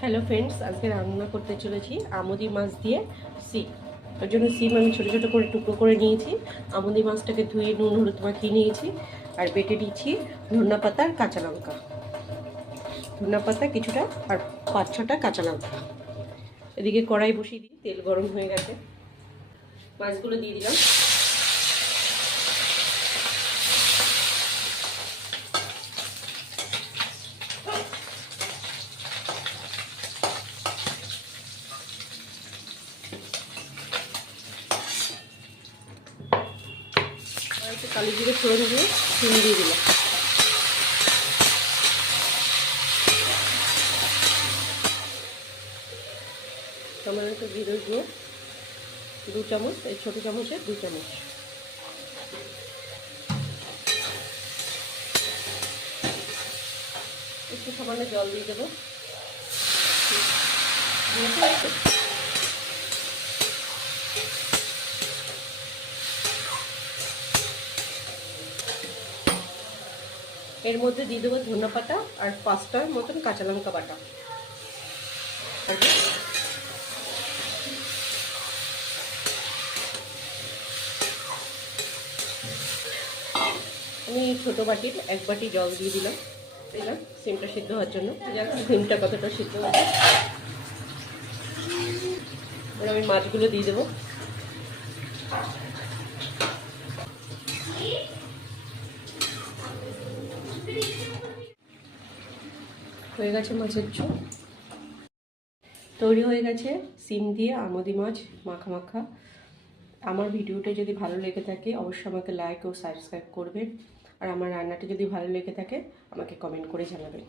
Hello friends, আজকে রান্না করতে চলেছি আমুদি মাছ দিয়ে সিম। তার জন্য সিম আমি ছোটো ছোটো করে টুকরো করে নিয়েছি। আমুদি মাছটাকে ধুয়ে নুন হলুদ মাখিয়ে নিয়েছি। আর বেটে দিচ্ছি ধনিয়া পাতা আর কাঁচা লঙ্কা, ধনিয়া পাতা কিছুটা আর 5-6টা কাঁচা লঙ্কা। এদিকে কড়াই বসিয়ে দিই, তেল গরম হয়ে গেছে, মাছগুলো দিয়ে দিলাম। একটু কালি জিরে ফোড়ন দিয়ে চিনি দিয়ে দিলাম। টমেটো জিরে দিয়ে 2 চামচ, এই ছোটো চামচের 2 চামচ। একটু সামান্য জল দিয়ে দেবো। এর মধ্যে দিয়ে দেবো ধনিয়া পাতা আর 5টার মতন কাঁচা লঙ্কা বাটা। আমি ছোটো বাটির 1 বাটি জল দিয়ে দিলাম সিমটা সিদ্ধ হওয়ার জন্য। সিমটা কতটা সিদ্ধ হয়েছে, এবার আমি মাছগুলো দিয়ে দেবো। হয়ে গেছে মাছের ঝোল, তৈরি হয়ে গেছে সিম দিয়ে আমুদি মাছ মাখা মাখা। আমার ভিডিওটা যদি ভালো লেগে থাকে অবশ্যই আমাকে লাইক ও সাবস্ক্রাইব করবেন, আর আমার রান্নাটা যদি ভালো লেগে থাকে আমাকে কমেন্ট করে জানাবেন।